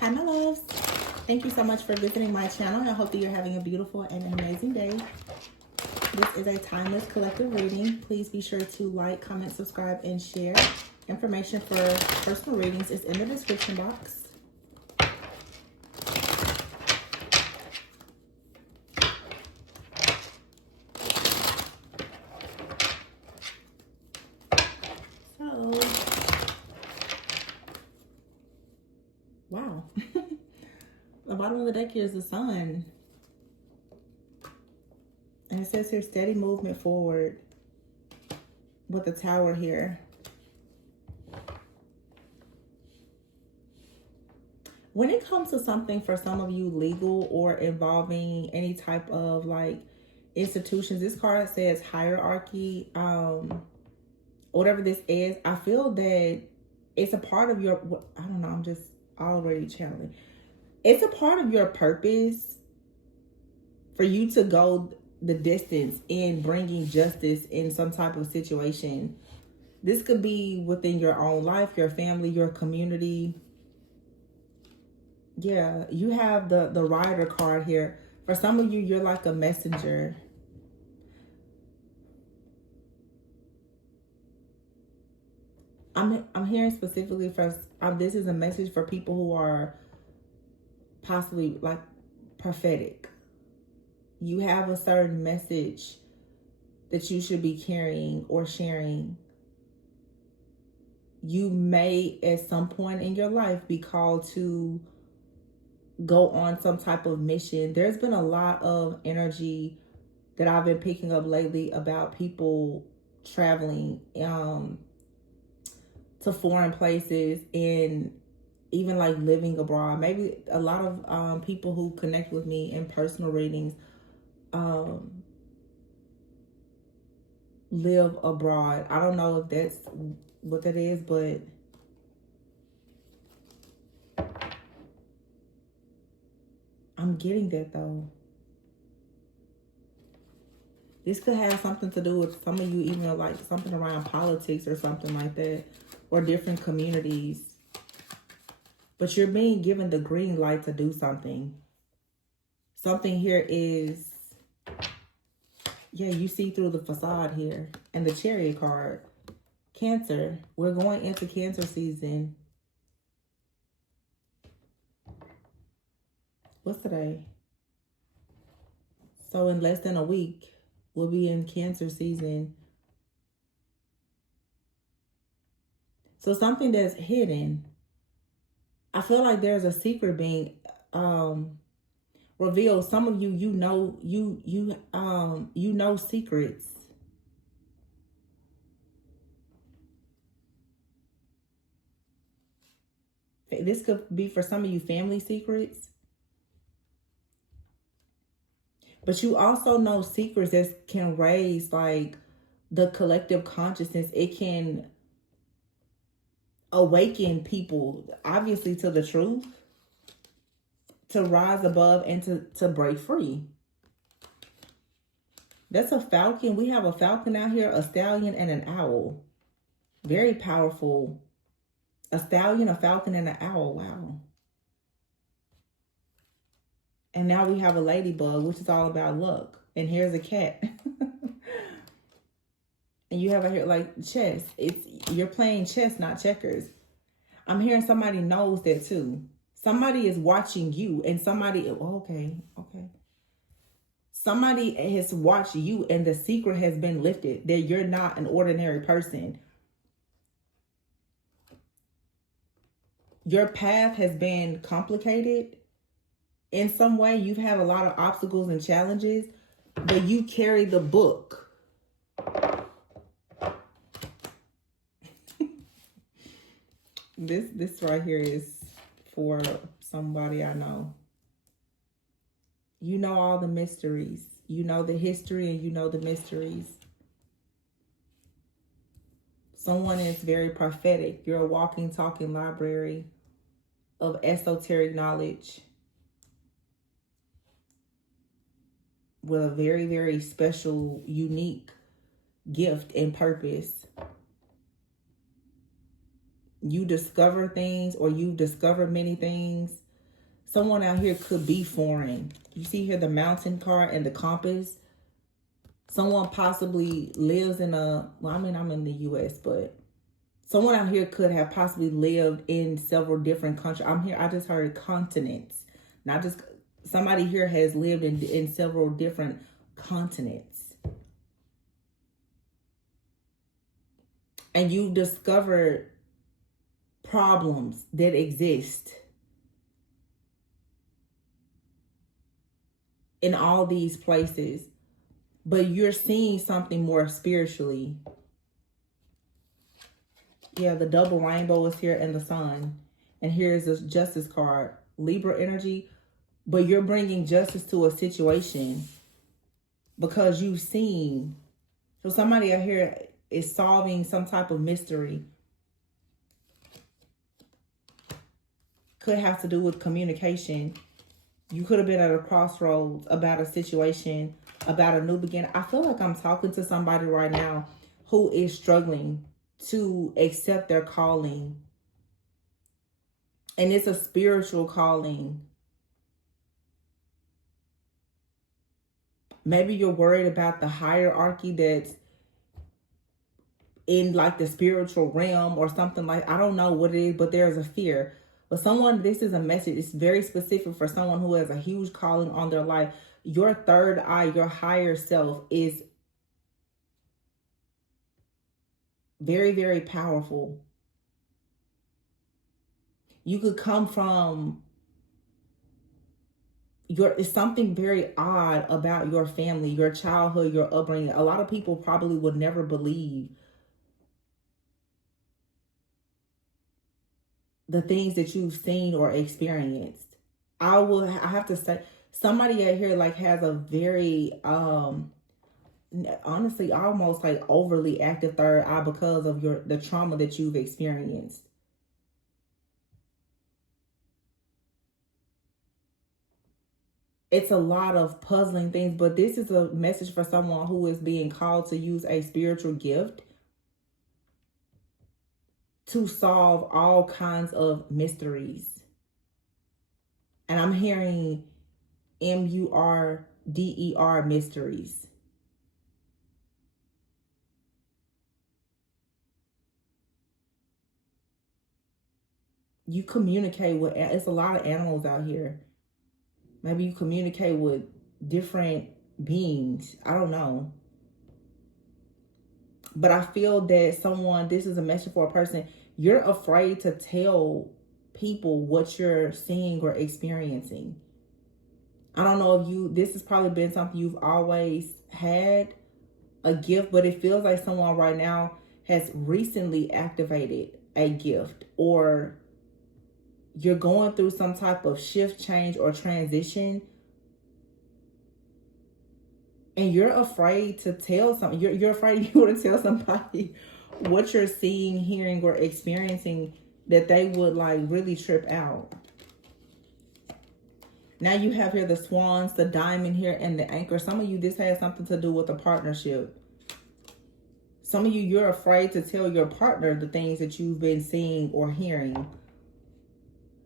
Hi, my loves. Thank you so much for visiting my channel. I hope that you're having a beautiful and an amazing day. This is a timeless collective reading. Please be sure to like, comment, subscribe, and share. Information for personal readings is in the description box. So, wow. The bottom of the deck here is the sun. And it says here, steady movement forward with the tower here. When it comes to something for some of you legal or involving any type of like institutions, this card says hierarchy, whatever this is, I feel that it's a part of your, I don't know, I'm just already channeling. It's a part of your purpose for you to go the distance in bringing justice in some type of situation. This could be within your own life, your family, your community. Yeah, you have the rider card here. For some of you, you're like a messenger. I'm hearing specifically for this is a message for people who are possibly like prophetic. You have a certain message that you should be carrying or sharing. You may at some point in your life be called to go on some type of mission. There's been a lot of energy that I've been picking up lately about people traveling to foreign places and even like living abroad. Maybe a lot of people who connect with me in personal readings live abroad. I don't know if that's what that is, but I'm getting that though. This could have something to do with some of you, even like something around politics or something like that, or different communities. But you're being given the green light to do something. Something here is, yeah, you see through the facade here. And the Chariot card, Cancer. We're going into Cancer season. What's today? So in less than a week, we'll be in Cancer season. So something that's hidden. I feel like there's a secret being revealed. Some of you, you know secrets. This could be for some of you family secrets. But you also know secrets that can raise like the collective consciousness. It can awaken people, obviously, to the truth, to rise above and to break free. That's a falcon. We have a falcon out here, a stallion, and an owl. Very powerful. A stallion, a falcon, and an owl. Wow. And now we have a ladybug, which is all about luck. And here's a cat. And you have a here like chess. You're playing chess, not checkers. I'm hearing somebody knows that too. Somebody is watching you, and somebody, okay. Somebody has watched you, and the secret has been lifted that you're not an ordinary person. Your path has been complicated. In some way, you've had a lot of obstacles and challenges, but you carry the book. This right here is for somebody I know. You know all the mysteries. You know the history and you know the mysteries. Someone is very prophetic. You're a walking, talking library of esoteric knowledge with a very, very special, unique gift and purpose. You discover things, or you've discovered many things Someone out here could be foreign. You see here the mountain card and the compass. Someone possibly lives in well, I mean, I'm in the U.S., but someone out here could have possibly lived in several different countries. I just heard continents. Not just, somebody here has lived in several different continents. And you discovered problems that exist in all these places, but you're seeing something more spiritually. Yeah, the double rainbow is here and the sun. And here's a justice card, Libra energy. But you're bringing justice to a situation because you've seen. So somebody out here is solving some type of mystery. Could have to do with communication. You could have been at a crossroads about a situation, about a new beginning. I feel like I'm talking to somebody right now who is struggling to accept their calling. And it's a spiritual calling. Maybe you're worried about the hierarchy that's in like the spiritual realm or something like, I don't know what it is, but there's a fear. But this is a message. It's very specific for someone who has a huge calling on their life. Your third eye, your higher self is very, very powerful. You could come from it's something very odd about your family, your childhood, your upbringing. A lot of people probably would never believe the things that you've seen or experienced. I have to say, somebody out here like has a very, honestly, almost like overly active third eye because of the trauma that you've experienced. It's a lot of puzzling things, but this is a message for someone who is being called to use a spiritual gift to solve all kinds of mysteries. And I'm hearing MURDER mysteries. You communicate with, it's a lot of animals out here. Maybe you communicate with different beings. I don't know. But I feel that this is a message for a person. You're afraid to tell people what you're seeing or experiencing. I don't know if this has probably been something you've always had, a gift, but it feels like someone right now has recently activated a gift, or you're going through some type of shift, change, or transition, and you're afraid to tell something. You're afraid you want to tell somebody what you're seeing, hearing, or experiencing, that they would like really trip out. Now you have here the swans, the diamond here, and the anchor. Some of you, this has something to do with a partnership. Some of you, you're afraid to tell your partner the things that you've been seeing or hearing.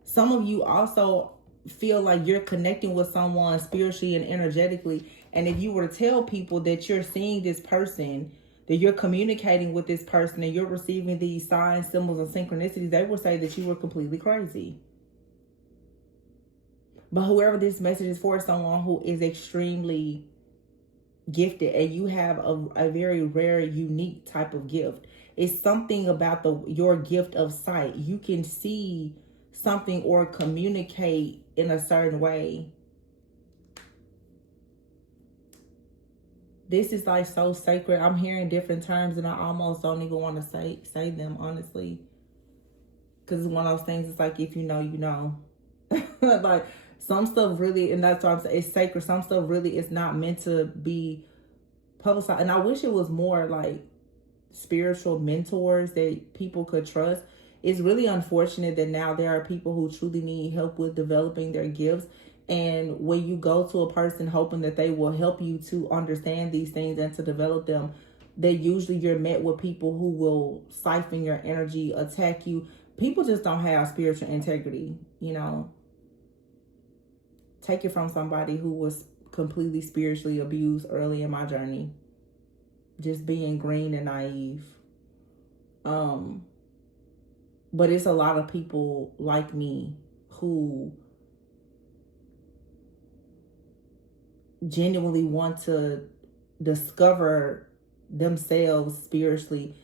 Some of you also feel like you're connecting with someone spiritually and energetically. And if you were to tell people that you're seeing this person, that you're communicating with this person, and you're receiving these signs, symbols, and synchronicities, they will say that you were completely crazy. But whoever this message is for, someone who is extremely gifted, and you have a very rare, unique type of gift. It's something about your gift of sight. You can see something or communicate in a certain way. This is like so sacred. I'm hearing different terms and I almost don't even want to say them, honestly. Because it's one of those things, it's like, if you know, you know. Like, some stuff really, and that's why I'm saying it's sacred. Some stuff really is not meant to be publicized. And I wish it was more like spiritual mentors that people could trust. It's really unfortunate that now there are people who truly need help with developing their gifts. And when you go to a person hoping that they will help you to understand these things and to develop them, you're met with people who will siphon your energy, attack you. People just don't have spiritual integrity, you know. take it from somebody who was completely spiritually abused early in my journey. Just being green and naive. But it's a lot of people like me who genuinely want to discover themselves spiritually.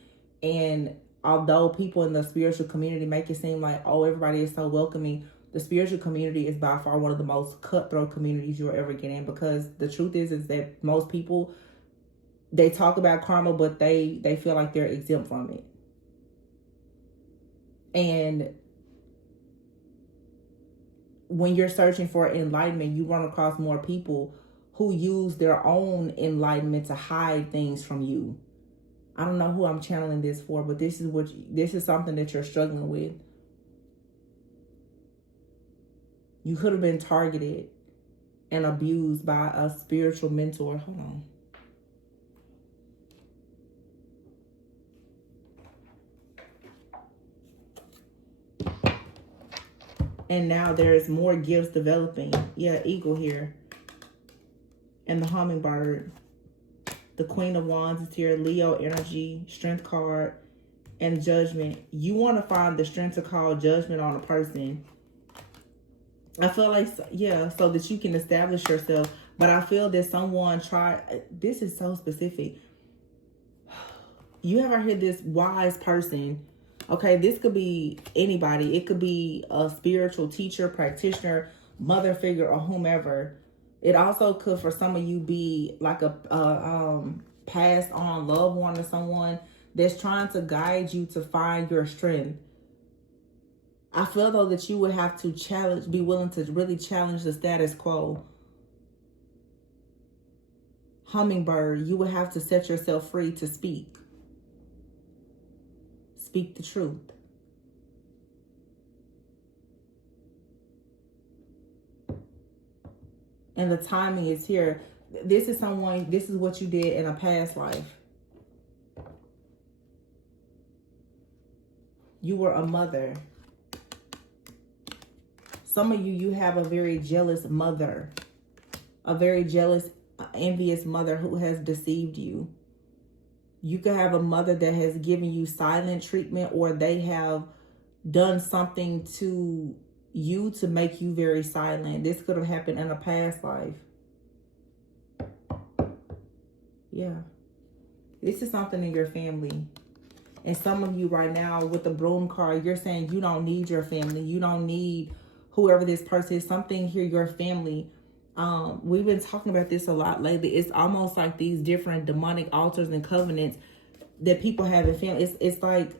And although people in the spiritual community make it seem like, oh, everybody is so welcoming, the spiritual community is by far one of the most cutthroat communities you'll ever get in, because the truth is that most people, they talk about karma, but they feel like they're exempt from it. And when you're searching for enlightenment, you run across more people who use their own enlightenment to hide things from you. I don't know who I'm channeling this for, but this is something that you're struggling with. You could have been targeted and abused by a spiritual mentor. Hold on. And now there's more gifts developing. Yeah, eagle here. And the hummingbird. The Queen of Wands is here. Leo energy, strength card, and judgment. You want to find the strength to call judgment on a person. I feel like, yeah, so that you can establish yourself. But I feel that someone tried, this is so specific. You ever hear this wise person? Okay, this could be anybody. It could be a spiritual teacher, practitioner, mother figure, or whomever. It also could, for some of you, be like a passed on loved one or someone that's trying to guide you to find your strength. I feel, though, that you would have to be willing to really challenge the status quo. Hummingbird, you would have to set yourself free to speak. Speak the truth. And the timing is here. This is what you did in a past life. You were a mother. Some of you have a very jealous mother. A very jealous, envious mother who has deceived you. You could have a mother that has given you silent treatment, or they have done something to you to make you very silent. This could have happened in a past life. Yeah. This is something in your family. And some of you right now with the broom card, you're saying you don't need your family. You don't need whoever this person is. Something here, your family. We've been talking about this a lot lately. It's almost like these different demonic altars and covenants that people have in family. It's like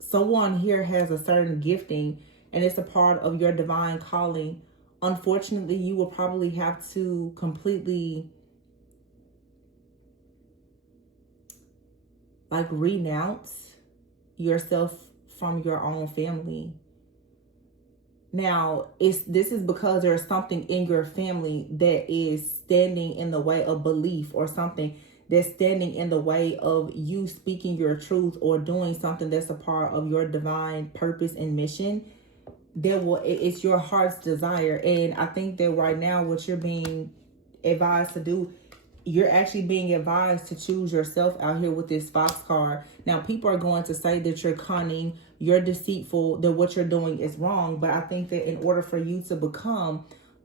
someone here has a certain gifting and it's a part of your divine calling. Unfortunately, you will probably have to completely like renounce yourself from your own family. Now, this is because there's something in your family that is standing in the way of belief, or something that's standing in the way of you speaking your truth or doing something that's a part of your divine purpose and mission. It's your heart's desire. And I think that right now what you're being advised to do, you're actually being advised to choose yourself out here with this Fox card. Now, people are going to say that you're cunning, you're deceitful, that what you're doing is wrong. But I think that in order for you to become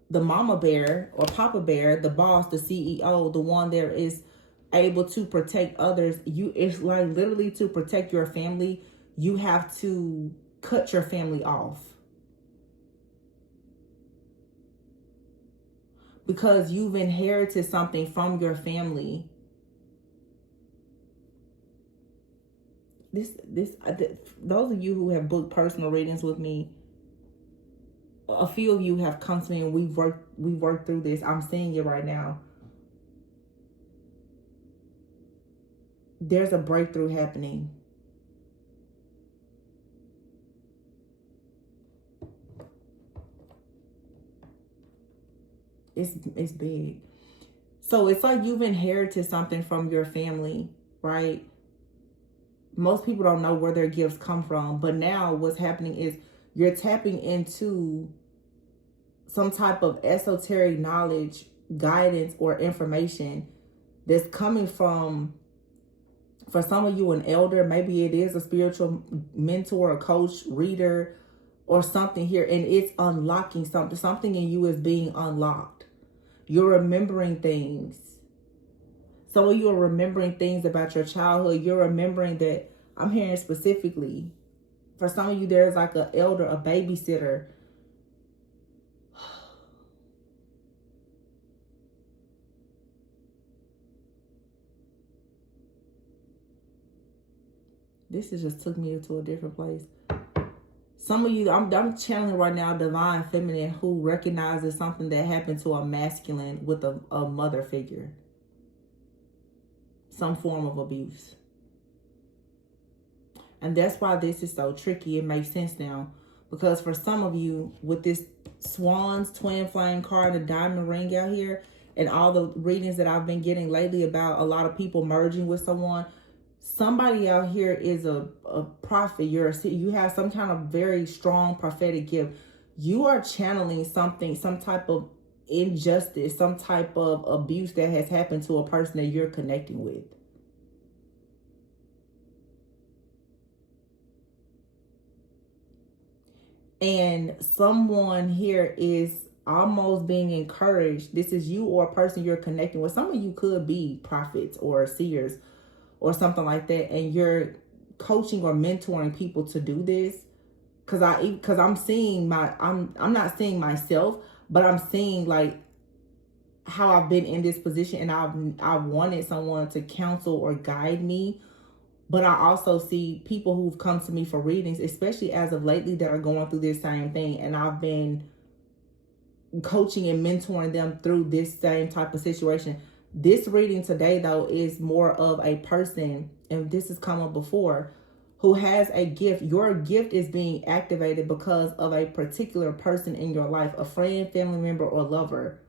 the mama bear or papa bear, the boss, the CEO, the one that is able to protect others, it's like literally to protect your family, you have to cut your family off. Because you've inherited something from your family. Those of you who have booked personal readings with me, a few of you have come to me and we've worked through this. I'm seeing it right now. There's a breakthrough happening. It's big. So it's like you've inherited something from your family, right? Most people don't know where their gifts come from, but now what's happening is you're tapping into some type of esoteric knowledge, guidance, or information that's coming from, for some of you, an elder. Maybe it is a spiritual mentor, a coach, reader, or something here. And it's unlocking something. Something in you is being unlocked. You're remembering things. Some of you are remembering things about your childhood. You're remembering that, I'm hearing specifically, for some of you, there's like an elder, a babysitter. This has just took me to a different place. Some of you, I'm channeling right now divine feminine who recognizes something that happened to a masculine with a mother figure. Some form of abuse. And that's why this is so tricky. It makes sense now. Because for some of you, with this Swans twin flame card and a diamond ring out here, and all the readings that I've been getting lately about a lot of people merging with someone, somebody out here is a prophet. You have some kind of very strong prophetic gift. You are channeling something, some type of injustice, some type of abuse that has happened to a person that you're connecting with. And someone here is almost being encouraged. This is you or a person you're connecting with. Some of you could be prophets or seers or something like that, and you're coaching or mentoring people to do this. Because I'm seeing I'm not seeing myself, but I'm seeing like how I've been in this position, and I've wanted someone to counsel or guide me. But I also see people who've come to me for readings, especially as of lately, that are going through this same thing. And I've been coaching and mentoring them through this same type of situation. This reading today, though, is more of a person, and this has come up before, who has a gift. Your gift is being activated because of a particular person in your life, a friend, family member, or lover.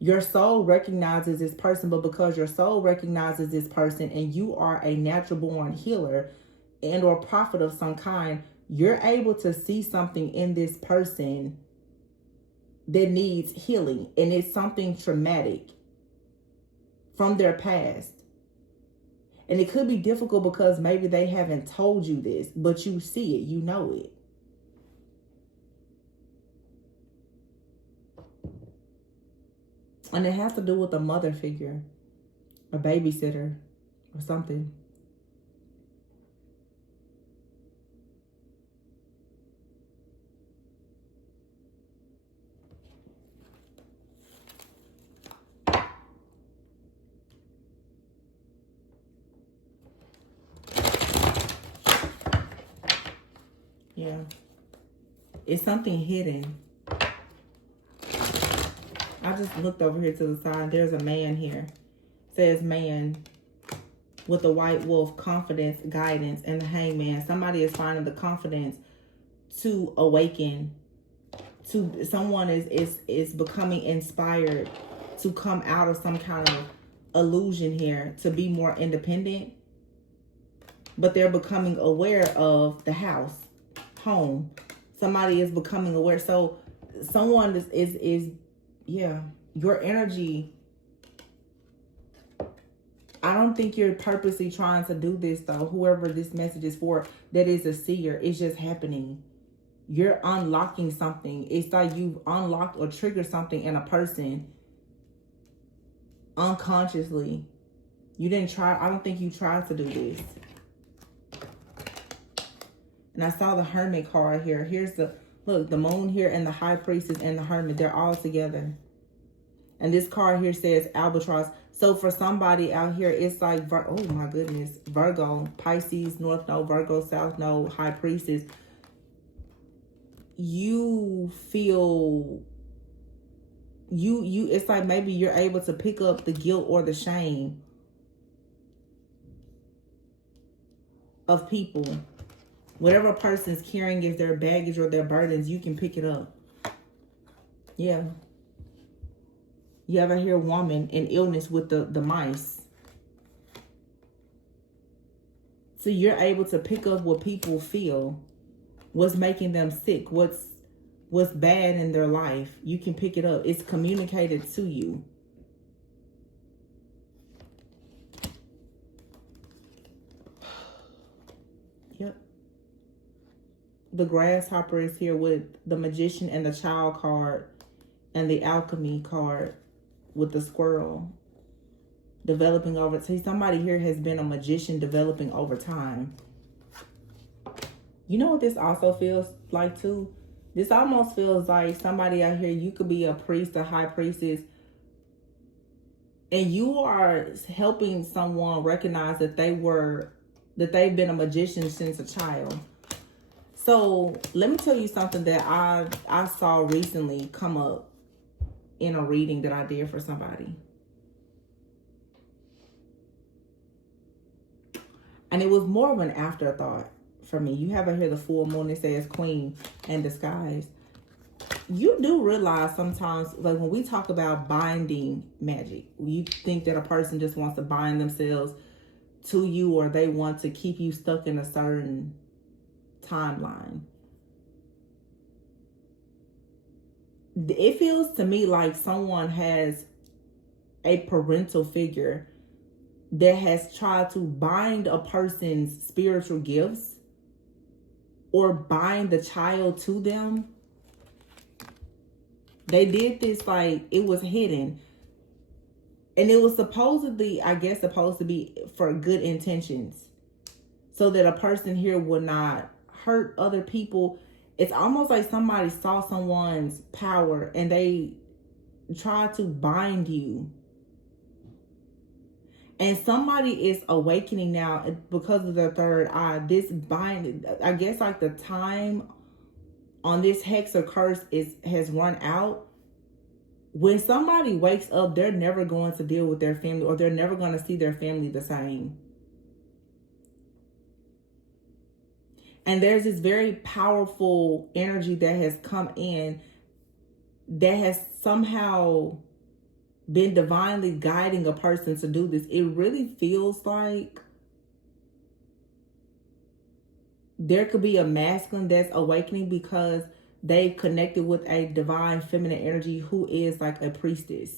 Your soul recognizes this person, but because your soul recognizes this person and you are a natural born healer and or prophet of some kind, you're able to see something in this person that needs healing. And it's something traumatic from their past. And it could be difficult because maybe they haven't told you this, but you see it, you know it. And it has to do with a mother figure, a babysitter, or something. Yeah. It's something hidden. I just looked over here to the side. There's a man here. It says man with the white wolf, confidence, guidance, and the hangman. Somebody is finding the confidence to awaken. Someone is becoming inspired to come out of some kind of illusion here, to be more independent. But they're becoming aware of the house, home. Somebody is becoming aware. So someone is yeah, your energy. I don't think you're purposely trying to do this, though. Whoever this message is for, that is a seer. It's just happening. You're unlocking something. It's like you've unlocked or triggered something in a person unconsciously. You didn't try. I don't think you tried to do this. And I saw the Hermit card here. Here's the, look, the Moon here and the High Priestess and the Hermit. They're all together. And this card here says Albatross. So for somebody out here, it's like, oh my goodness, Virgo, Pisces, North Node, Virgo, South Node, High Priestess. You feel, it's like maybe you're able to pick up the guilt or the shame of people. Whatever a person's carrying is their baggage or their burdens, you can pick it up. Yeah. You ever hear woman in illness with the mice? So you're able to pick up what people feel, what's making them sick, what's what's bad in their life. You can pick it up. It's communicated to you. Yep. The grasshopper is here with the magician and the child card, and the alchemy card with the squirrel. Developing over. See, somebody here has been a magician developing over time. You know what this also feels like too? This almost feels like somebody out here, you could be a priest, a high priestess, and you are helping someone recognize that they've been a magician since a child. So let me tell you something that I saw recently come up in a reading that I did for somebody. And it was more of an afterthought for me. You have here the full moon. It says queen in disguise. You do realize sometimes, like when we talk about binding magic, you think that a person just wants to bind themselves to you, or they want to keep you stuck in a certain timeline. It feels to me like someone has a parental figure that has tried to bind a person's spiritual gifts or bind the child to them. They did this like it was hidden. And it was supposedly, I guess, supposed to be for good intentions, so that a person here would not hurt other people. It's almost like somebody saw someone's power and they tried to bind you. And somebody is awakening now because of their third eye. This bind, I guess, like the time on this hex or curse has run out. When somebody wakes up, they're never going to deal with their family, or they're never going to see their family the same. And there's this very powerful energy that has come in that has somehow been divinely guiding a person to do this. It really feels like there could be a masculine that's awakening because they connected with a divine feminine energy who is like a priestess.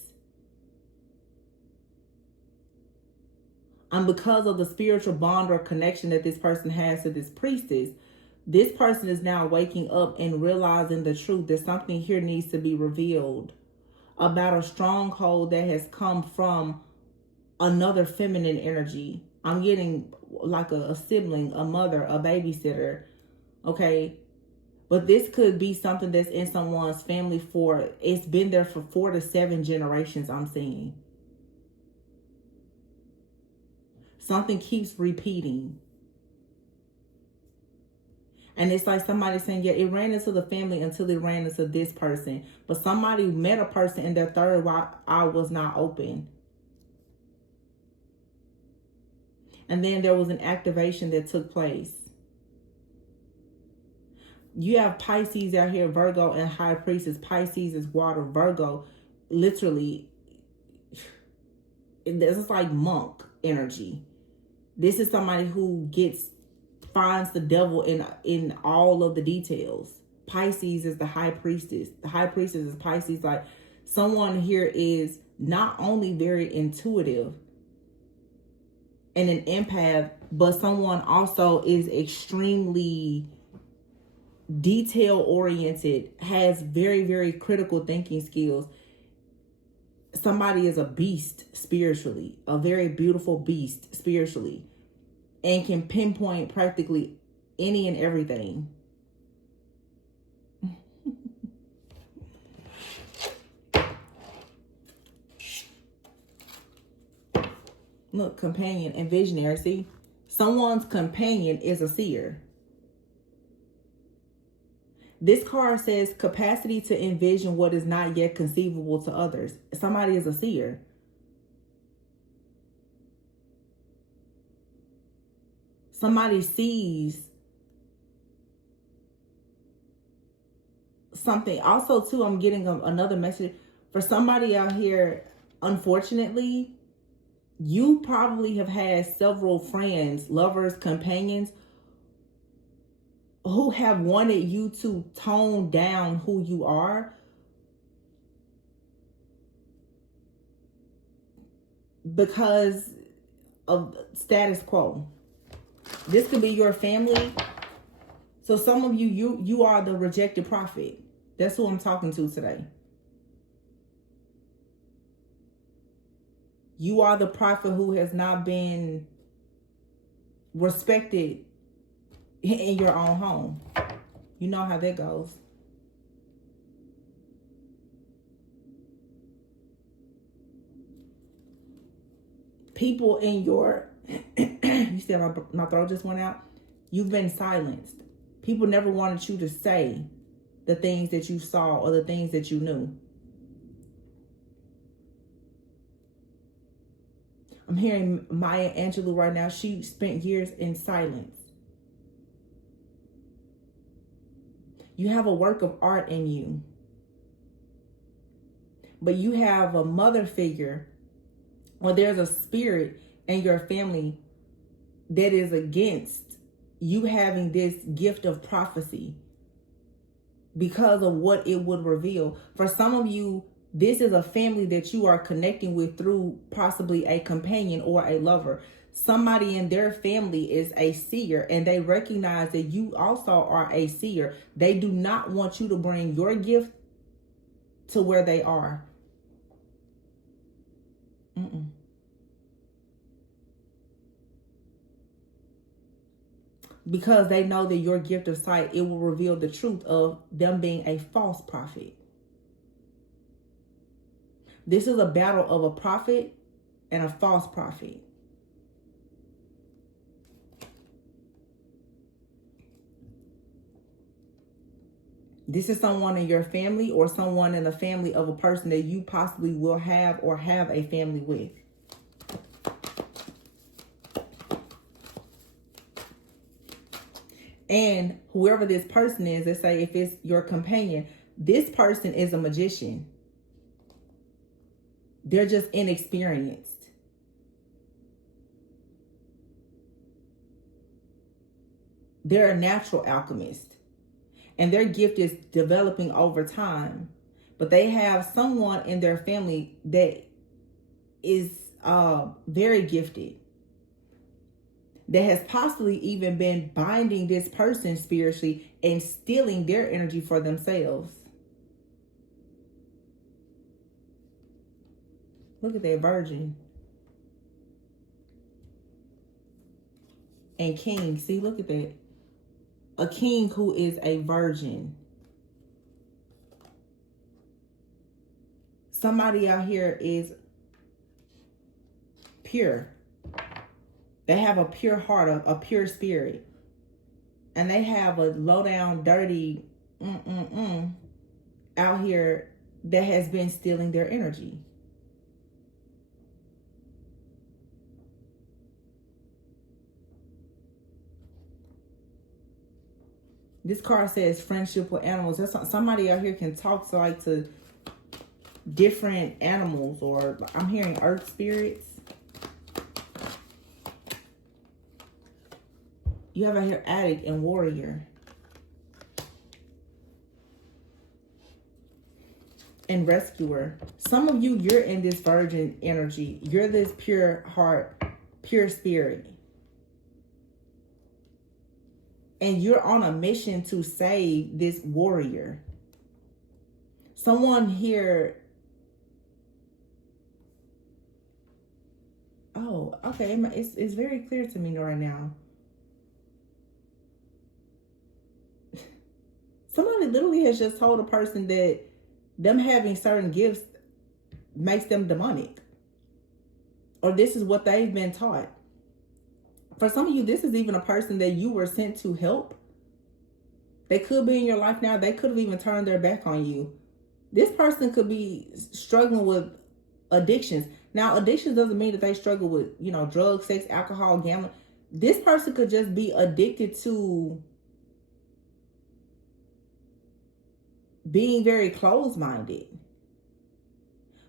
And because of the spiritual bond or connection that this person has to this priestess, this person is now waking up and realizing the truth that something here needs to be revealed about a stronghold that has come from another feminine energy. I'm getting like a sibling, a mother, a babysitter. Okay. But this could be something that's in someone's family it's been there for 4 to 7 generations, I'm seeing. Something keeps repeating. And it's like somebody saying, yeah, it ran into the family until it ran into this person. But somebody met a person and their third eye was not open. And then there was an activation that took place. You have Pisces out here, Virgo and High Priestess. Pisces is water, Virgo, literally, this is like monk energy. This is somebody who finds the devil in all of the details. Pisces is the High Priestess. The High Priestess is Pisces. Like, someone here is not only very intuitive and an empath, but someone also is extremely detail oriented, has very, very critical thinking skills. Somebody is a beast spiritually, a very beautiful beast spiritually, and can pinpoint practically any and everything. Look, companion and visionary. See, someone's companion is a seer. This card says capacity to envision what is not yet conceivable to others. Somebody is a seer. Somebody sees something. Also, too, I'm getting another message for somebody out here. Unfortunately, you probably have had several friends, lovers, companions who have wanted you to tone down who you are because of status quo. This could be your family. So some of you are the rejected prophet. That's who I'm talking to today. You are the prophet who has not been respected in your own home. You know how that goes. People in your, you see how my throat just went out? You've been silenced. People never wanted you to say the things that you saw or the things that you knew. I'm hearing Maya Angelou right now. She spent years in silence. You have a work of art in you. But you have a mother figure, or there's a spirit in your family that is against you having this gift of prophecy because of what it would reveal. For some of you, this is a family that you are connecting with through possibly a companion or a lover. Somebody in their family is a seer, and they recognize that you also are a seer. They do not want you to bring your gift to where they are. Because they know that your gift of sight, it will reveal the truth of them being a false prophet. This is a battle of a prophet and a false prophet. This is someone in your family or someone in the family of a person that you possibly will have or have a family with. And whoever this person is, let's say if it's your companion, this person is a magician. They're just inexperienced. They're a natural alchemist. And their gift is developing over time. But they have someone in their family that is very gifted, that has possibly even been binding this person spiritually and stealing their energy for themselves. Look at that Virgin. And King. See, look at that. A king who is a virgin. Somebody out here is pure. They have a pure heart, a pure spirit. And they have a low down, dirty out here that has been stealing their energy. This card says friendship with animals. That's somebody out here can talk to different animals, or I'm hearing earth spirits. You have out here addict and warrior. And rescuer. Some of you, you're in this virgin energy. You're this pure heart, pure spirit. And you're on a mission to save this warrior. Someone here. Oh, okay. It's very clear to me right now. Somebody literally has just told a person that them having certain gifts makes them demonic. Or this is what they've been taught. For some of you, this is even a person that you were sent to help. They could be in your life now. They could have even turned their back on you. This person could be struggling with addictions. Now, addictions doesn't mean that they struggle with, drugs, sex, alcohol, gambling. This person could just be addicted to being very closed-minded.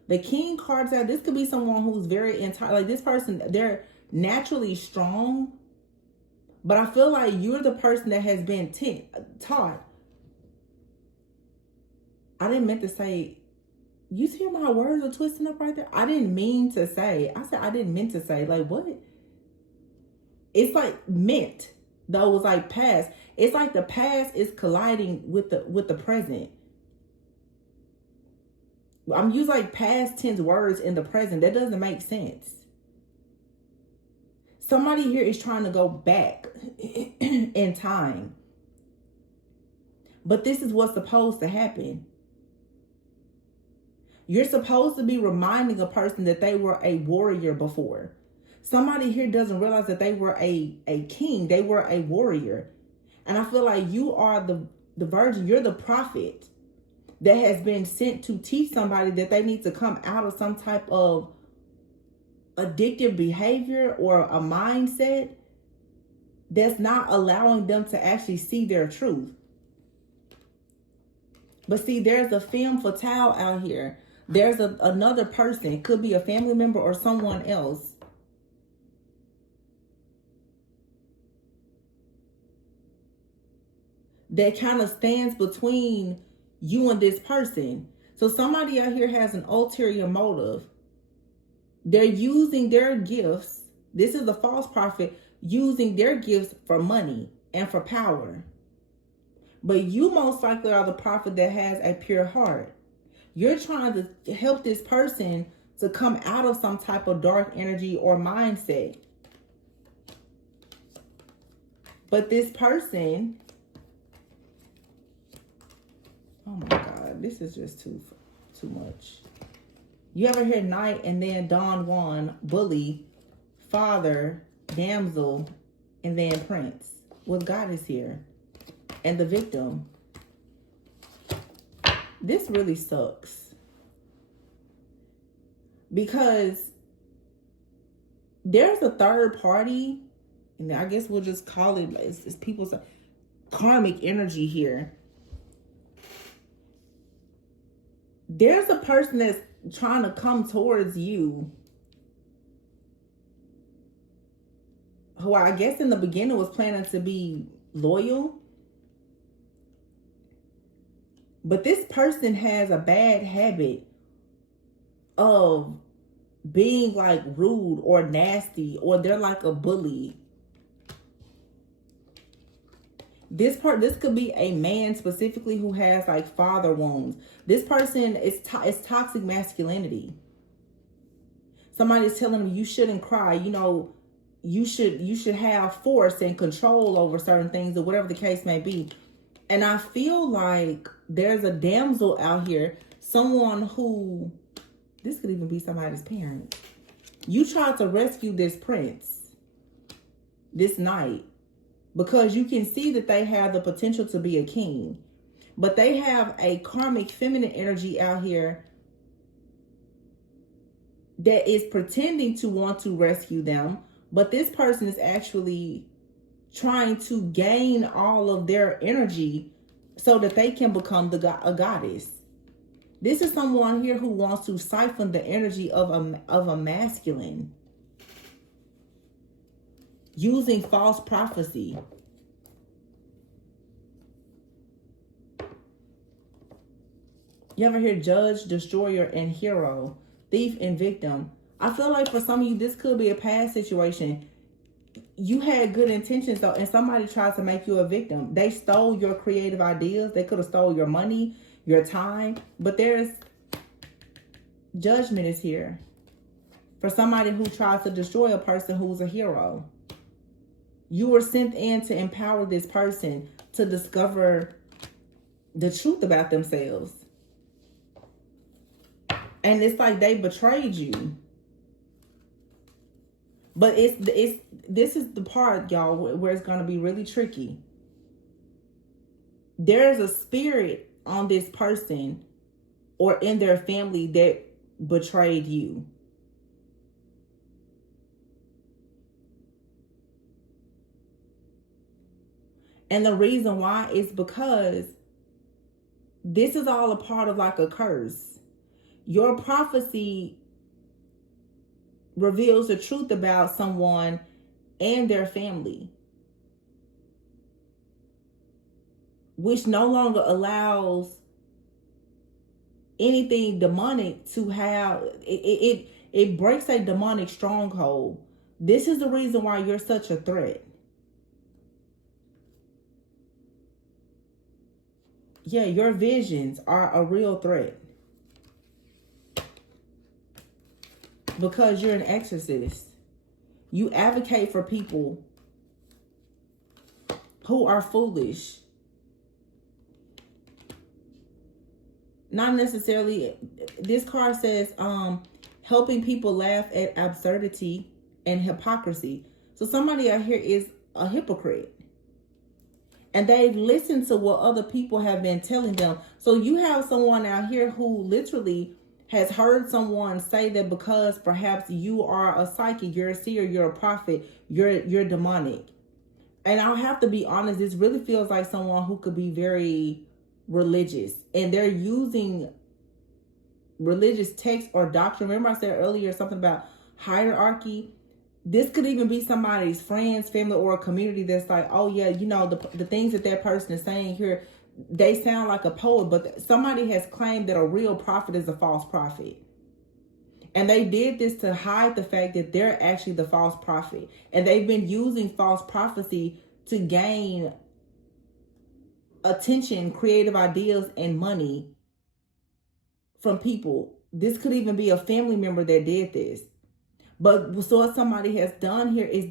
The King card's out. This could be someone who's very like this person, they're naturally strong, But I feel like you're the person that has been taught. I didn't mean to say, you see how my words are twisting up right there? I didn't mean to say. I said I didn't mean to say. Like, what? It's like meant. Though it was like past. It's like the past is colliding with the present. I'm using like past tense words in the present. That doesn't make sense. Somebody here is trying to go back in time. But this is what's supposed to happen. You're supposed to be reminding a person that they were a warrior before. Somebody here doesn't realize that they were a king. They were a warrior. And I feel like you are the virgin. You're the prophet that has been sent to teach somebody that they need to come out of some type of addictive behavior or a mindset that's not allowing them to actually see their truth. But see, there's a femme fatale out here. There's another person. It could be a family member or someone else that kind of stands between you and this person. So somebody out here has an ulterior motive. They're using their gifts. This is the false prophet using their gifts for money and for power. But you most likely are the prophet that has a pure heart. You're trying to help this person to come out of some type of dark energy or mindset. But this person, oh my God, this is just too much. You ever hear knight and then Don Juan, bully, father, damsel, and then prince? Well, God is here. And the victim. This really sucks. Because there's a third party, and I guess we'll just call it, it's people's karmic energy here. There's a person that's trying to come towards you who I guess in the beginning was planning to be loyal. But this person has a bad habit of being like rude or nasty, or they're like a bully. This could be a man specifically who has like father wounds. This person is toxic masculinity. Somebody's telling them you shouldn't cry. You know, you should have force and control over certain things, or whatever the case may be. And I feel like there's a damsel out here, someone who, this could even be somebody's parents. You tried to rescue this prince, this knight, because you can see that they have the potential to be a king. But they have a karmic feminine energy out here that is pretending to want to rescue them. But this person is actually trying to gain all of their energy so that they can become a goddess. This is someone here who wants to siphon the energy of a masculine using false prophecy. You ever hear judge, destroyer, and hero, thief, and victim? I feel like for some of you, this could be a past situation. You had good intentions though, and somebody tried to make you a victim. They stole your creative ideas. They could have stole your money, your time. But there's judgment is here for somebody who tries to destroy a person who's a hero. You were sent in to empower this person to discover the truth about themselves. And it's like they betrayed you. But this is the part, y'all, where it's going to be really tricky. There's a spirit on this person or in their family that betrayed you. And the reason why is because this is all a part of like a curse. Your prophecy reveals the truth about someone and their family. which no longer allows anything demonic to have it breaks a demonic stronghold. This is the reason why you're such a threat. Yeah, your visions are a real threat. Because you're an exorcist. You advocate for people who are foolish. Not necessarily, this card says helping people laugh at absurdity and hypocrisy. So somebody out here is a hypocrite. And they've listened to what other people have been telling them. So you have someone out here who literally has heard someone say that because perhaps you are a psychic, you're a seer, you're a prophet, you're demonic. And I'll have to be honest, this really feels like someone who could be very religious. And they're using religious text or doctrine. Remember I said earlier something about hierarchy? This could even be somebody's friends, family, or a community that's like, oh yeah, you know, the things that person is saying here, they sound like a poet, but somebody has claimed that a real prophet is a false prophet. And they did this to hide the fact that they're actually the false prophet. And they've been using false prophecy to gain attention, creative ideas, and money from people. This could even be a family member that did this. But so what somebody has done here is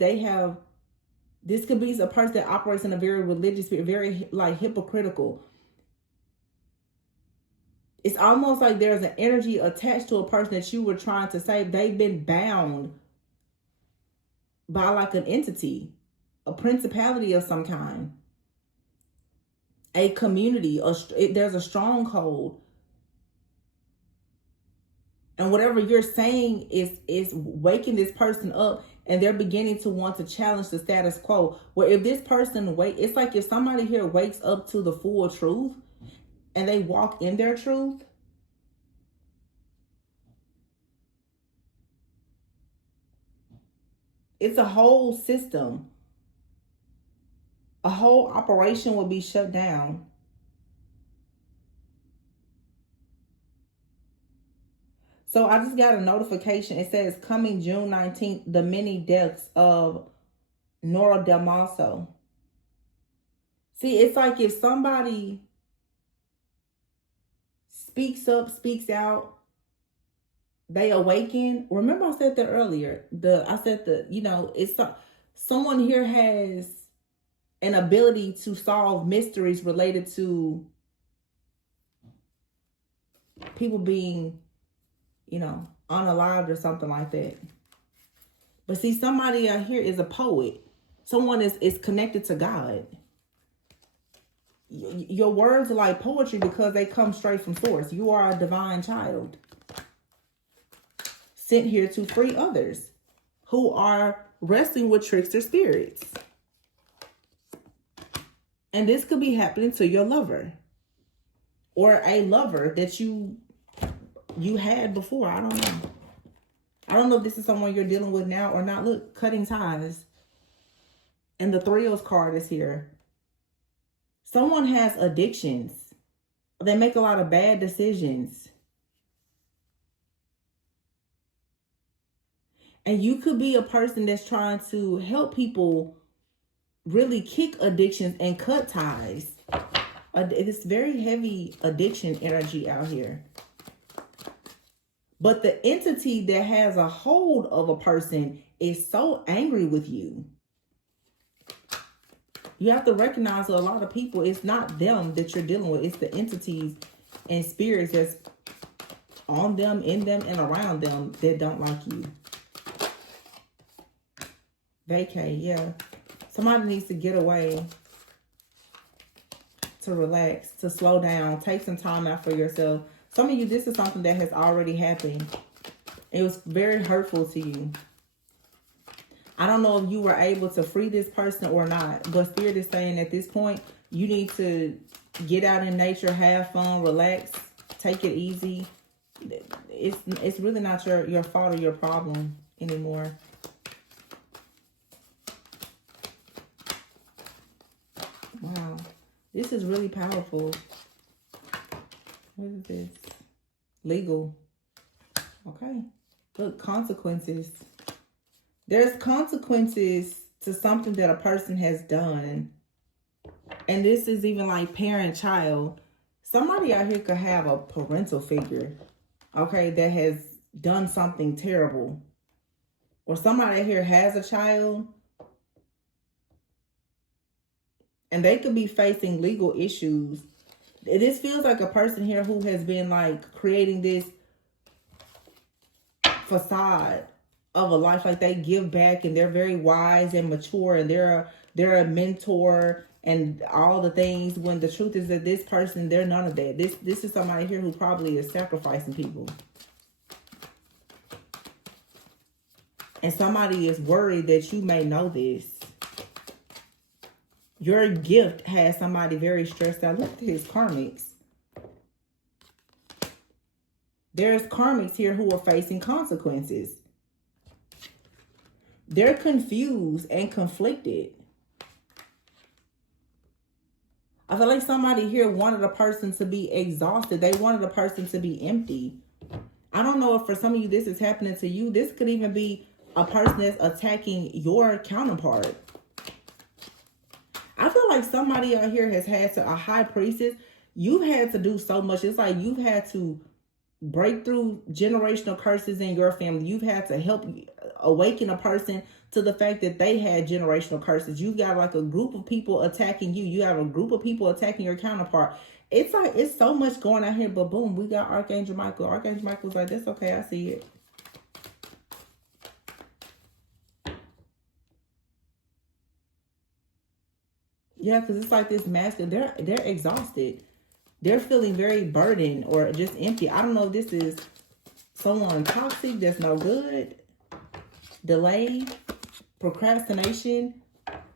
this could be a person that operates in a very religious, very like hypocritical. It's almost like there's an energy attached to a person that you were trying to save. They've been bound by like an entity, a principality of some kind, a community, there's a stronghold. And whatever you're saying is waking this person up, and they're beginning to want to challenge the status quo. Where if this person it's like if somebody here wakes up to the full truth and they walk in their truth, it's a whole system. A whole operation will be shut down. So I just got a notification. It says coming June 19th, the many deaths of Nora Dalmaso. See, it's like if somebody speaks up, speaks out, they awaken. Remember I said that earlier. It's someone here has an ability to solve mysteries related to people being unalived or something like that. But see, somebody out here is a poet. Someone is connected to God. Your words are like poetry because they come straight from source. You are a divine child sent here to free others who are wrestling with trickster spirits. And this could be happening to your lover or a lover that you had before. I don't know. I don't know if this is someone you're dealing with now or not. Look, cutting ties. And the thrills card is here. Someone has addictions. They make a lot of bad decisions. And you could be a person that's trying to help people really kick addictions and cut ties. It's very heavy addiction energy out here. But the entity that has a hold of a person is so angry with you. You have to recognize that a lot of people, it's not them that you're dealing with. It's the entities and spirits that's on them, in them, and around them that don't like you. Vacay, yeah. Somebody needs to get away, to relax, to slow down, take some time out for yourself. Some of you, this is something that has already happened. It was very hurtful to you. I don't know if you were able to free this person or not, but Spirit is saying at this point, you need to get out in nature, have fun, relax, take it easy. It's really not your fault or your problem anymore. Wow. This is really powerful. What is this? Legal. Okay. Look, consequences. There's consequences to something that a person has done. And this is even like parent-child. Somebody out here could have a parental figure, okay, that has done something terrible. Or somebody out here has a child and they could be facing legal issues. This feels like a person here who has been like creating this facade of a life, like they give back and they're very wise and mature and they're a mentor and all the things, when the truth is that this person, they're none of that. This is somebody here who probably is sacrificing people. And somebody is worried that you may know this. Your gift has somebody very stressed out. Look at his karmics. There's karmics here who are facing consequences. They're confused and conflicted. I feel like somebody here wanted a person to be exhausted. They wanted a person to be empty. I don't know if for some of you this is happening to you. This could even be a person that's attacking your counterpart. I feel like somebody out here has had to, a high priestess, you've had to do so much. It's like you've had to break through generational curses in your family. You've had to help awaken a person to the fact that they had generational curses. You got like a group of people attacking you. You have a group of people attacking your counterpart. It's like, it's so much going on here, but boom, we got Archangel Michael. Archangel Michael's like, that's okay, I see it. Yeah, because it's like this masculine, they're exhausted. They're feeling very burdened or just empty. I don't know if this is someone toxic that's no good, delay, procrastination.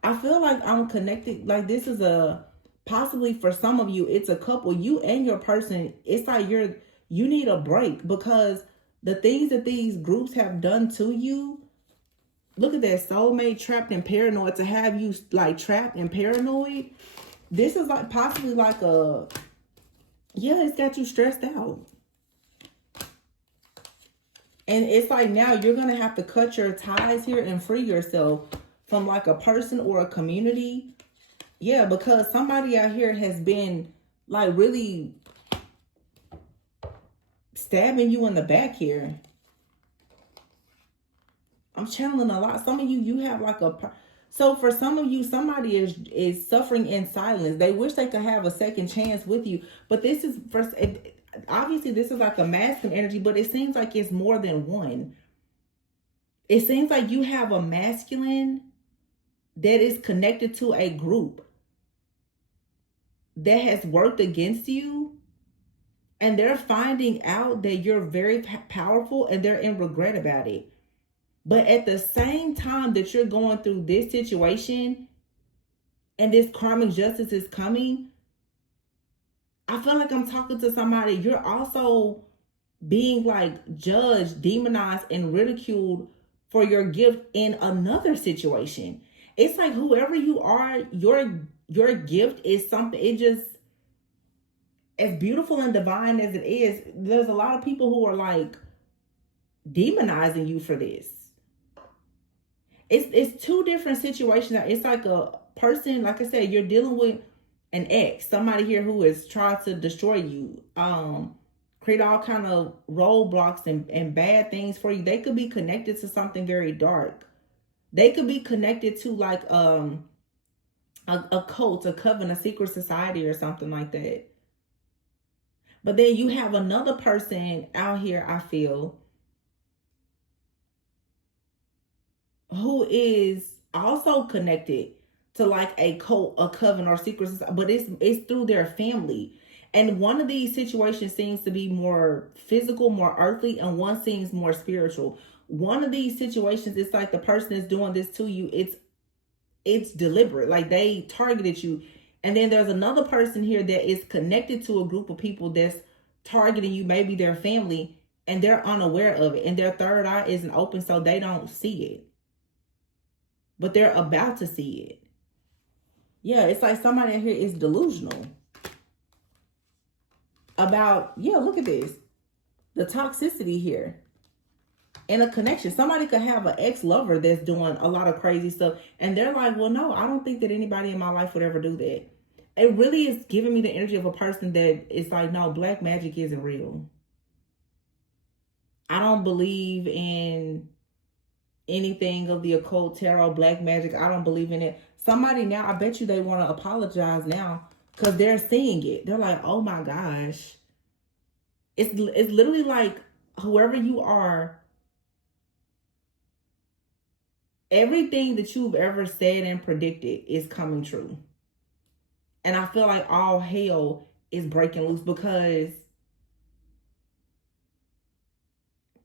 I feel like I'm connected. Like this is a, possibly for some of you, it's a couple, you and your person. It's like you need a break because the things that these groups have done to you. Look at that, soulmate, trapped and paranoid. To have you like trapped and paranoid. This is like possibly like a, yeah, it's got you stressed out. And it's like now you're going to have to cut your ties here and free yourself from like a person or a community. Yeah, because somebody out here has been like really stabbing you in the back here. I'm channeling a lot. Some of you, you have like a, so for some of you, somebody is suffering in silence. They wish they could have a second chance with you. But this is, first, obviously this is like a masculine energy, but it seems like it's more than one. It seems like you have a masculine that is connected to a group that has worked against you. And they're finding out that you're very powerful and they're in regret about it. But at the same time that you're going through this situation and this karmic justice is coming, I feel like I'm talking to somebody. You're also being like judged, demonized, and ridiculed for your gift in another situation. It's like whoever you are, your gift is something, it just, as beautiful and divine as it is, there's a lot of people who are like demonizing you for this. It's two different situations. It's like a person, like I said, you're dealing with an ex, somebody here who has tried to destroy you, create all kind of roadblocks and bad things for you. They could be connected to something very dark. They could be connected to like a cult, a coven, a secret society or something like that. But then you have another person out here, I feel, who is also connected to like a cult, a coven, or secret society, but it's through their family. And one of these situations seems to be more physical, more earthly, and one seems more spiritual. One of these situations, it's like the person is doing this to you. It's deliberate, like they targeted you. And then there's another person here that is connected to a group of people that's targeting you, maybe their family, and they're unaware of it. And their third eye isn't open, so they don't see it. But they're about to see it. Yeah, it's like somebody in here is delusional about, yeah, look at this. The toxicity here. In a connection. Somebody could have an ex-lover that's doing a lot of crazy stuff. And they're like, well, no, I don't think that anybody in my life would ever do that. It really is giving me the energy of a person that is like, no, black magic isn't real. I don't believe in anything of the occult, tarot, black magic. I don't believe in it. Somebody now, I bet you they want to apologize now because they're seeing it. They're like, oh my gosh. It's literally like whoever you are, everything that you've ever said and predicted is coming true. And I feel like all hell is breaking loose because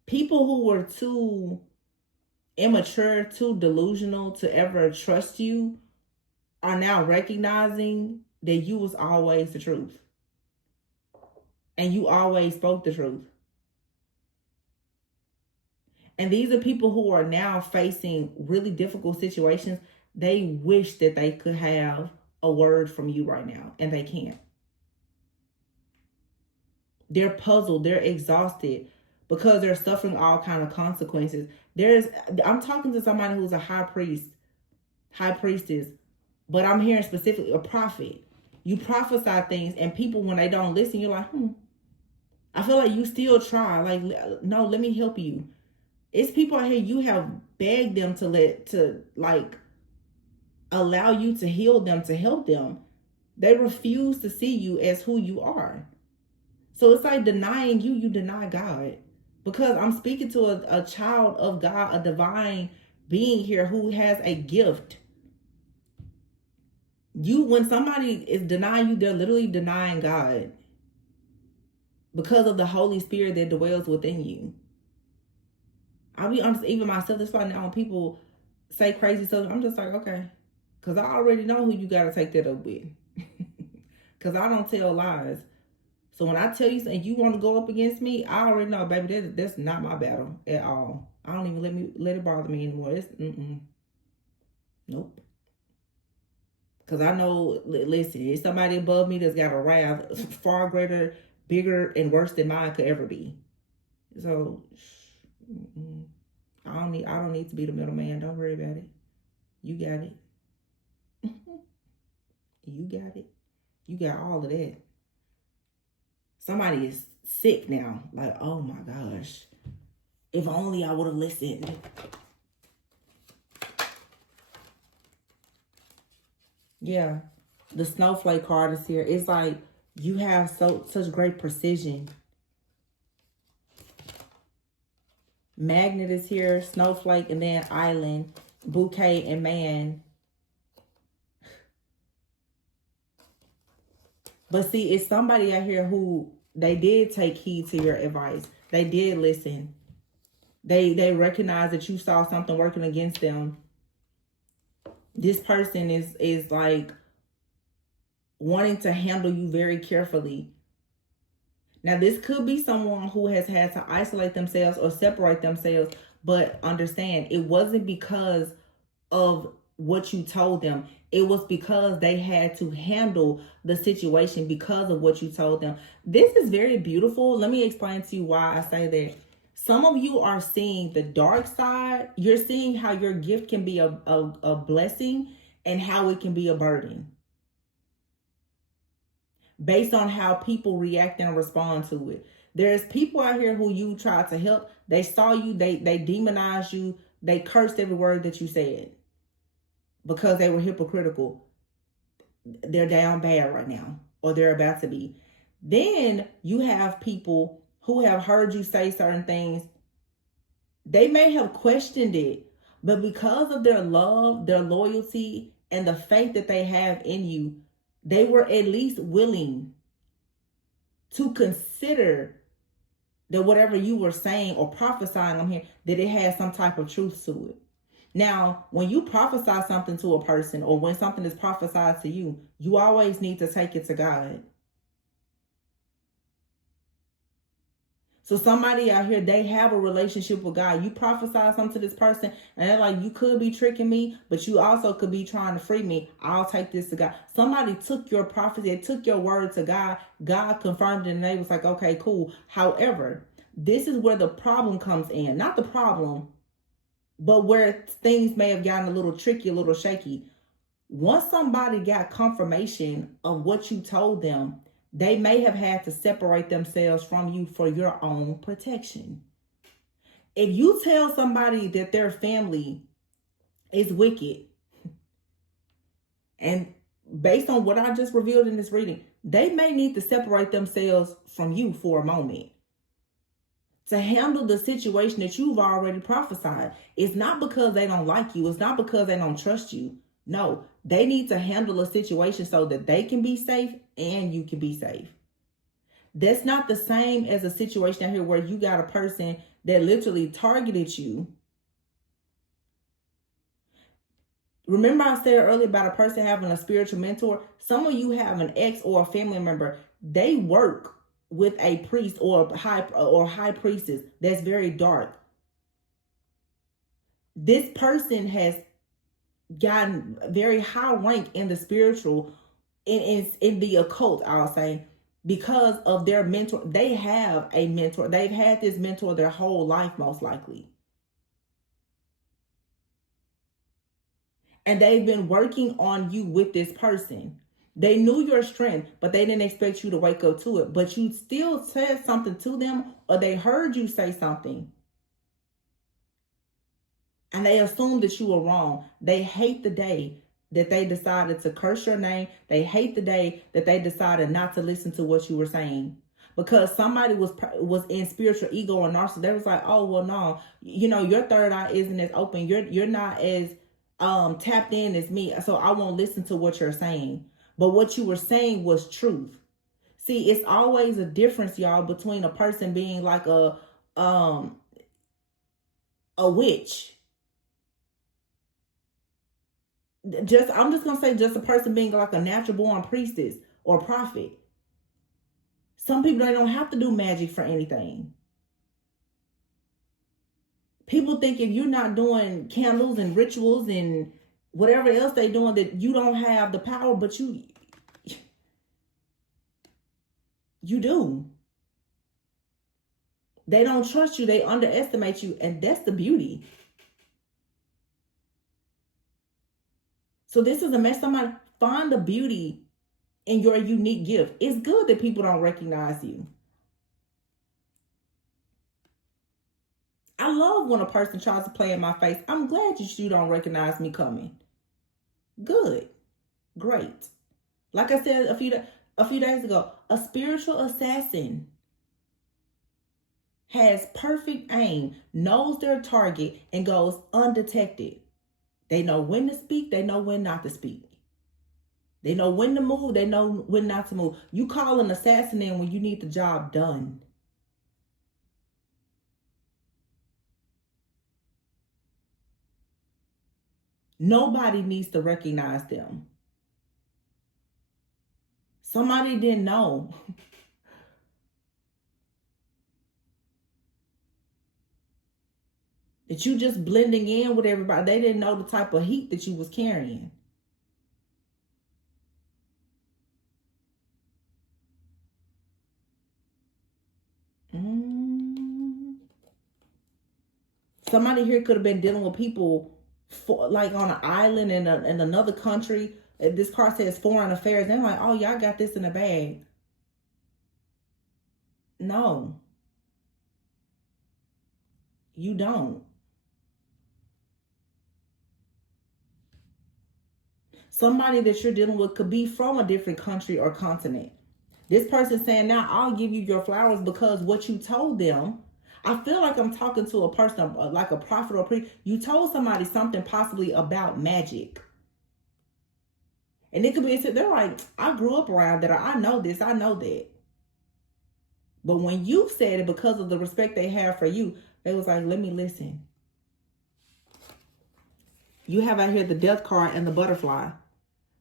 people who were too immature, too delusional to ever trust you are now recognizing that you was always the truth. And you always spoke the truth. And these are people who are now facing really difficult situations. They wish that they could have a word from you right now, and they can't. They're puzzled. They're exhausted because they're suffering all kind of consequences. I'm talking to somebody who's a high priestess, but I'm hearing specifically a prophet. You prophesy things, and people, when they don't listen, you're like, I feel like you still try. Like, no, let me help you. It's people out here you have begged them to allow you to heal them, to help them. They refuse to see you as who you are. So it's like denying you deny God. Because I'm speaking to a child of God, a divine being here who has a gift. When somebody is denying you, they're literally denying God. Because of the Holy Spirit that dwells within you. I'll be honest, even myself, that's why now when people say crazy stuff, I'm just like, okay. Because I already know who you got to take that up with. Because I don't tell lies. So when I tell you something, you want to go up against me, I already know, baby, that's not my battle at all. I don't even let it bother me anymore. Nope. Because I know, listen, it's somebody above me that's got a wrath far greater, bigger, and worse than mine could ever be. So, I don't need to be the middleman. Don't worry about it. You got it. You got it. You got all of that. Somebody is sick now. Like, oh my gosh. If only I would have listened. Yeah. The snowflake card is here. It's like you have such great precision. Magnet is here, snowflake, and then island, bouquet, and man. But see, it's somebody out here who they did take heed to your advice. They did listen. They recognize that you saw something working against them. This person is like wanting to handle you very carefully. Now, this could be someone who has had to isolate themselves or separate themselves, but understand it wasn't because of what you told them. It was because they had to handle the situation because of what you told them. This is very beautiful. Let me explain to you why I say that. Some of you are seeing the dark side. You're seeing how your gift can be a blessing and how it can be a burden. Based on how people react and respond to it. There's people out here who you tried to help. They saw you, they demonized you, they cursed every word that you said because they were hypocritical. They're down bad right now, or they're about to be. Then you have people who have heard you say certain things. They may have questioned it, but because of their love, their loyalty, and the faith that they have in you, they were at least willing to consider that whatever you were saying or prophesying on here, that it had some type of truth to it. Now, when you prophesy something to a person or when something is prophesied to you, you always need to take it to God. So somebody out here, they have a relationship with God. You prophesy something to this person, and they're like, you could be tricking me, but you also could be trying to free me. I'll take this to God. Somebody took your prophecy, they took your word to God. God confirmed it, and they was like, okay, cool. However, this is where the problem comes in. Not the problem, but where things may have gotten a little tricky, a little shaky. Once somebody got confirmation of what you told them, they may have had to separate themselves from you for your own protection. If you tell somebody that their family is wicked, and based on what I just revealed in this reading, they may need to separate themselves from you for a moment to handle the situation that you've already prophesied. It's not because they don't like you. It's not because they don't trust you. No, they need to handle a situation so that they can be safe and you can be safe. That's not the same as a situation out here where you got a person that literally targeted you. Remember I said earlier about a person having a spiritual mentor? Some of you have an ex or a family member. They work with a priest or high priestess that's very dark. This person has gotten very high rank in the spiritual, in the occult, I'll say, because of their mentor. They have a mentor. They've had this mentor their whole life, most likely. And they've been working on you with this person. They knew your strength, but they didn't expect you to wake up to it. But you still said something to them, or they heard you say something, and they assumed that you were wrong. They hate the day that they decided to curse your name. They hate the day that they decided not to listen to what you were saying. Because somebody was in spiritual ego or narcissism. They was like, oh, well, no, your third eye isn't as open. You're not as tapped in as me. So I won't listen to what you're saying. But what you were saying was truth. See, it's always a difference, y'all, between a person being like a witch. I'm just gonna say, just a person being like a natural born priestess or prophet. Some people, they don't have to do magic for anything. People think if you're not doing candles and rituals and whatever else they're doing, that you don't have the power, but you do. They don't trust you. They underestimate you. And that's the beauty. So this is a mess. Somebody find the beauty in your unique gift. It's good that people don't recognize you. I love when a person tries to play in my face. I'm glad you don't recognize me coming. Good. Great. Like I said a few days ago, a spiritual assassin has perfect aim, knows their target, and goes undetected. They know when to speak. They know when not to speak. They know when to move. They know when not to move. You call an assassin in when you need the job done. Nobody needs to recognize them. Somebody didn't know. That you just blending in with everybody. They didn't know the type of heat that you was carrying. Somebody here could have been dealing with people like on an island in another country. This card says foreign affairs. They're like, oh, y'all got this in the bag. No. You don't. Somebody that you're dealing with could be from a different country or continent. This person saying, now I'll give you your flowers because what you told them. I feel like I'm talking to a person like a prophet or priest. You told somebody something possibly about magic. And it could be, they're like, I grew up around that. Or, I know this. I know that. But when you said it, because of the respect they have for you, they was like, let me listen. You have out here the death card and the butterfly.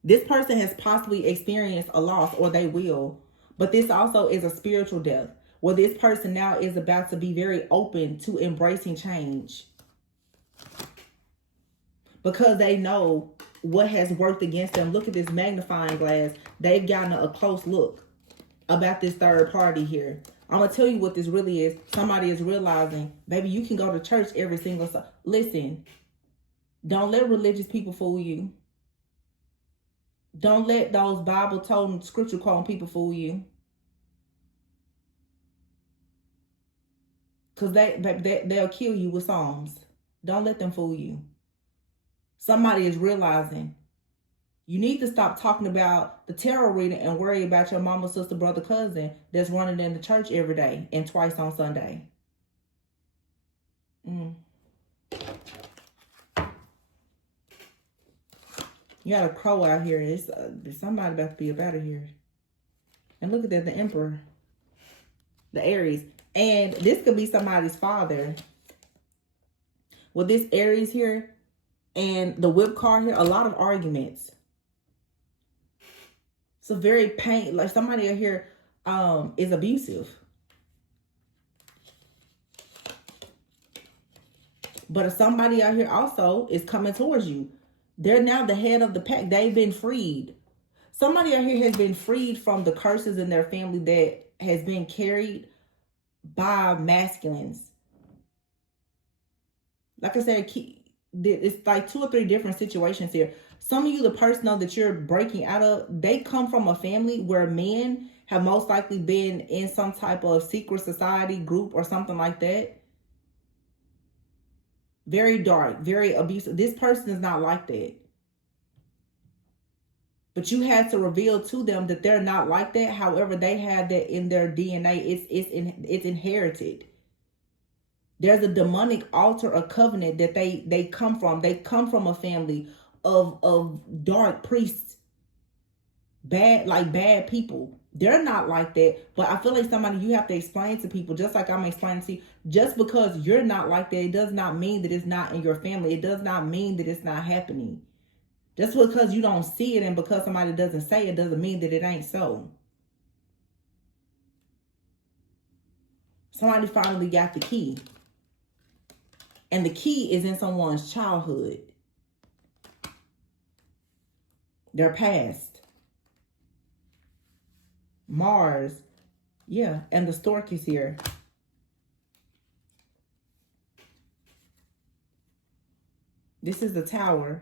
This person has possibly experienced a loss, or they will. But this also is a spiritual death. Well, this person now is about to be very open to embracing change. Because they know what has worked against them. Look at this magnifying glass. They've gotten a close look about this third party here. I'm going to tell you what this really is. Somebody is realizing, baby, you can go to church every single Sunday. Listen, don't let religious people fool you. Don't let those Bible told scripture quoting people fool you. Because they'll kill you with Psalms. Don't let them fool you. Somebody is realizing you need to stop talking about the tarot reading and worry about your mama, sister, brother, cousin that's running in the church every day and twice on Sunday. You got a crow out here. There's somebody about to be up out of here. And look at that, the Emperor. The Aries. And this could be somebody's father. With this Aries here and the whip card here, a lot of arguments. It's a very like somebody out here is abusive. But somebody out here also is coming towards you. They're now the head of the pack. They've been freed. Somebody out here has been freed from the curses in their family that has been carried by masculines. Like I said, it's like 2 or 3 different situations here. Some of you, the person that you're breaking out of, they come from a family where men have most likely been in some type of secret society group or something like that. Very dark, very abusive. This person is not like that. But you had to reveal to them that they're not like that. However, they have that in their DNA. It's inherited. There's a demonic altar or covenant that they come from. They come from a family of dark priests. Bad people. They're not like that. But I feel like somebody, you have to explain to people, just like I'm explaining to you, just because you're not like that, it does not mean that it's not in your family. It does not mean that it's not happening. Just because you don't see it and because somebody doesn't say it doesn't mean that it ain't so. Somebody finally got the key. And the key is in someone's childhood. Their past. Mars. Yeah, and the stork is here. This is the Tower.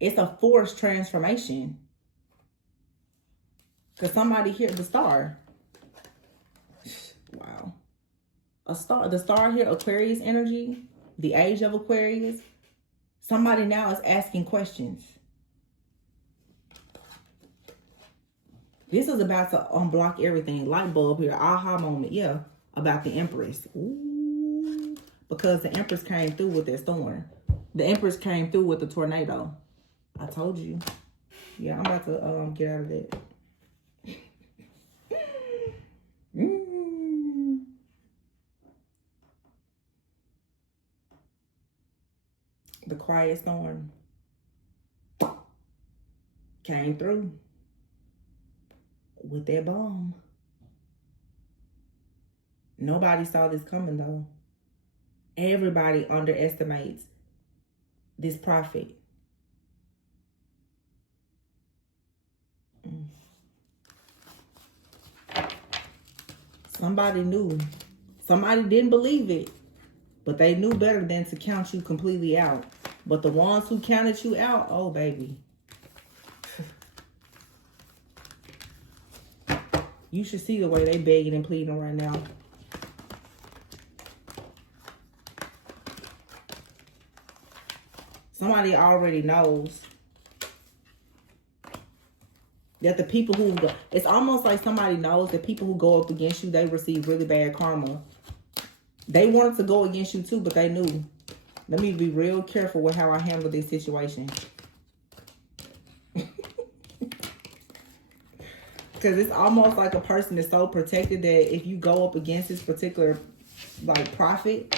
It's a forced transformation. Because somebody here, the Star. Wow. A star, the Star here, Aquarius energy, the age of Aquarius. Somebody now is asking questions. This is about to unblock everything. Light bulb here, aha moment, yeah, about the Empress. Ooh, because the Empress came through with that storm. The Empress came through with the tornado. I told you. Yeah, I'm about to get out of that. The quiet storm came through with that bomb. Nobody saw this coming though. Everybody underestimates this prophet. Somebody knew. Somebody didn't believe it. But they knew better than to count you completely out. But the ones who counted you out, oh, baby. You should see the way they begging and pleading right now. Somebody already knows that the people who go, it's almost like somebody knows that people who go up against you, they receive really bad karma. They wanted to go against you too, but they knew. Let me be real careful with how I handle this situation. Because it's almost like a person is so protected that if you go up against this particular like prophet,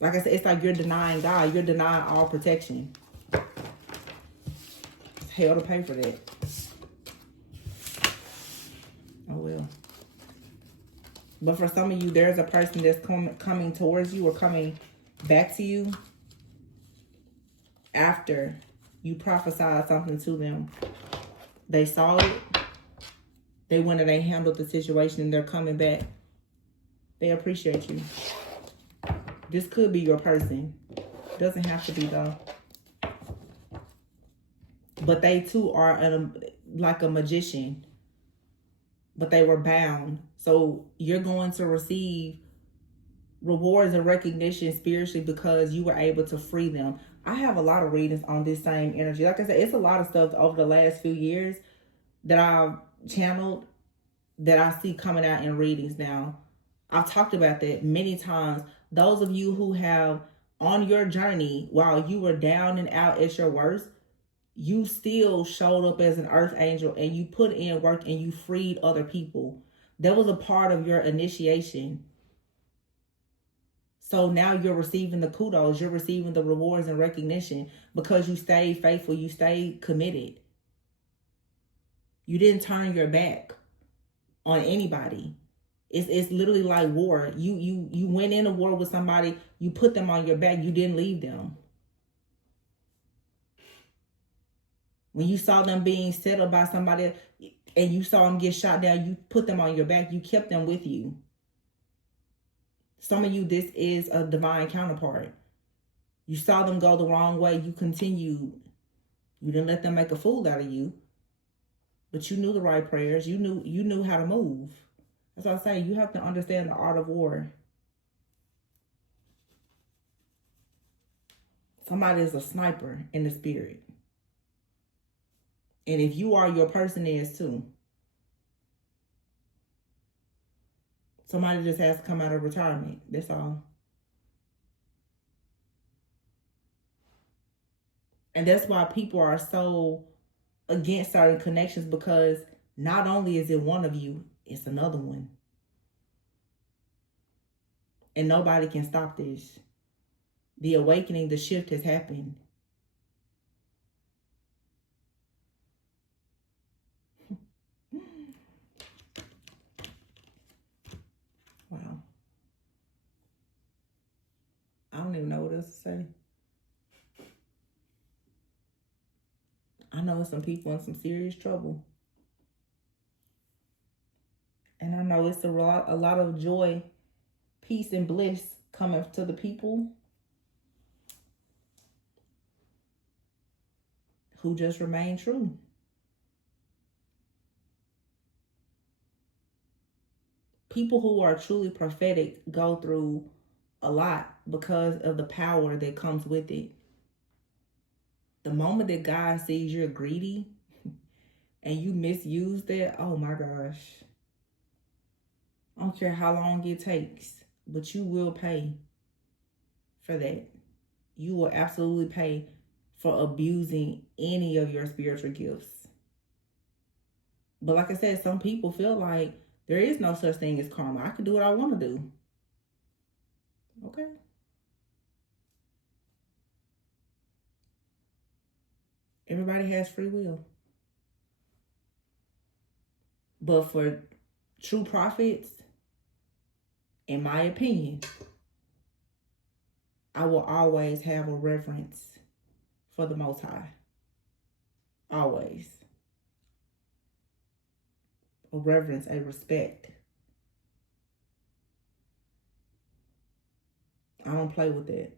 like I said, it's like you're denying God. You're denying all protection. It's hell to pay for that. Oh well. But for some of you, there's a person that's coming towards you or coming back to you after you prophesied something to them. They saw it. They went and they handled the situation and they're coming back. They appreciate you. This could be your person. Doesn't have to be though. But they too are like a magician. But they were bound. So you're going to receive rewards and recognition spiritually because you were able to free them. I have a lot of readings on this same energy. Like I said, it's a lot of stuff over the last few years that I've channeled that I see coming out in readings now. I've talked about that many times. Those of you who have on your journey, while you were down and out at your worst, you still showed up as an earth angel and you put in work and you freed other people. That was a part of your initiation. So now you're receiving the kudos, you're receiving the rewards and recognition because you stayed faithful, you stayed committed. You didn't turn your back on anybody. It's literally like war. You went in a war with somebody, you put them on your back, you didn't leave them. When you saw them being set up by somebody and you saw them get shot down, you put them on your back, you kept them with you. Some of you, this is a divine counterpart. You saw them go the wrong way, you continued. You didn't let them make a fool out of you. But you knew the right prayers. You knew how to move. That's what I say. You have to understand the art of war. Somebody is a sniper in the spirit. And if you are, your person is too. Somebody just has to come out of retirement. That's all. And that's why people are so against certain connections, because not only is it one of you, it's another one. And nobody can stop this. The awakening, the shift has happened. Wow. I don't even know what else to say. I know some people in some serious trouble. And I know it's a lot of joy, peace, and bliss coming to the people who just remain true. People who are truly prophetic go through a lot because of the power that comes with it. The moment that God sees you're greedy and you misuse that, oh my gosh. I don't care how long it takes, but you will pay for that. You will absolutely pay for abusing any of your spiritual gifts. But like I said, some people feel like there is no such thing as karma. I can do what I want to do. Okay. Everybody has free will. But for true prophets, in my opinion, I will always have a reverence for the Most High. Always. A reverence, a respect. I don't play with that.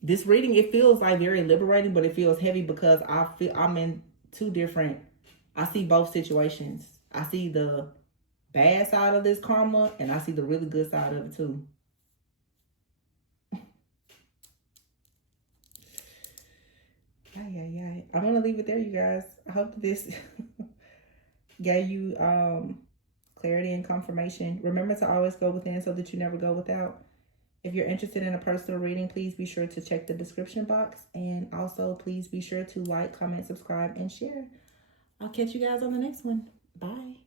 This reading, it feels like very liberating, but it feels heavy because I feel I'm in two different, I see both situations. I see the bad side of this karma and I see the really good side of it too. I'm going to leave it there, you guys. I hope that this gave you clarity and confirmation. Remember to always go within so that you never go without. If you're interested in a personal reading, please be sure to check the description box. And also, please be sure to like, comment, subscribe, and share. I'll catch you guys on the next one. Bye.